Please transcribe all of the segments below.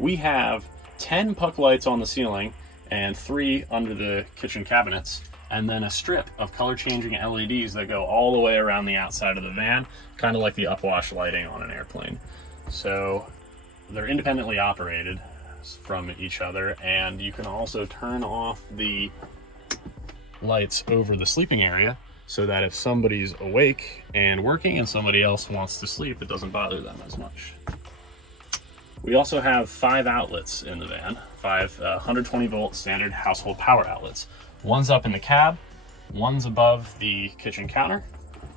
We have 10 puck lights on the ceiling and 3 under the kitchen cabinets, and then a strip of color changing LEDs that go all the way around the outside of the van, kind of like the upwash lighting on an airplane. So they're independently operated from each other, and you can also turn off the lights over the sleeping area so that if somebody's awake and working and somebody else wants to sleep, it doesn't bother them as much. We also have 5 outlets in the van, 5 120 volt standard household power outlets. One's up in the cab, one's above the kitchen counter,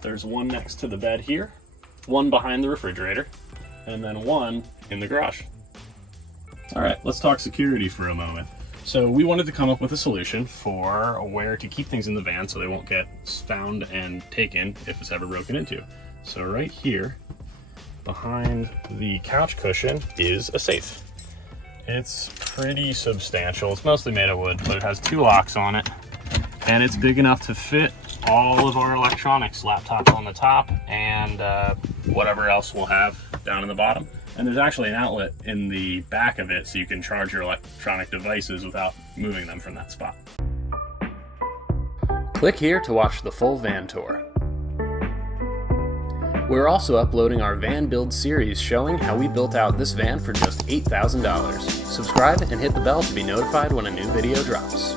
there's one next to the bed here, one behind the refrigerator, and then one in the garage. All right, let's talk security for a moment. So we wanted to come up with a solution for where to keep things in the van so they won't get found and taken if it's ever broken into. So right here, behind the couch cushion, is a safe. It's pretty substantial. It's mostly made of wood, but it has 2 locks on it, and it's big enough to fit all of our electronics, laptops on the top, and whatever else we'll have down in the bottom. And there's actually an outlet in the back of it so you can charge your electronic devices without moving them from that spot. Click here to watch the full van tour. We're also uploading our van build series showing how we built out this van for just $8,000. Subscribe and hit the bell to be notified when a new video drops.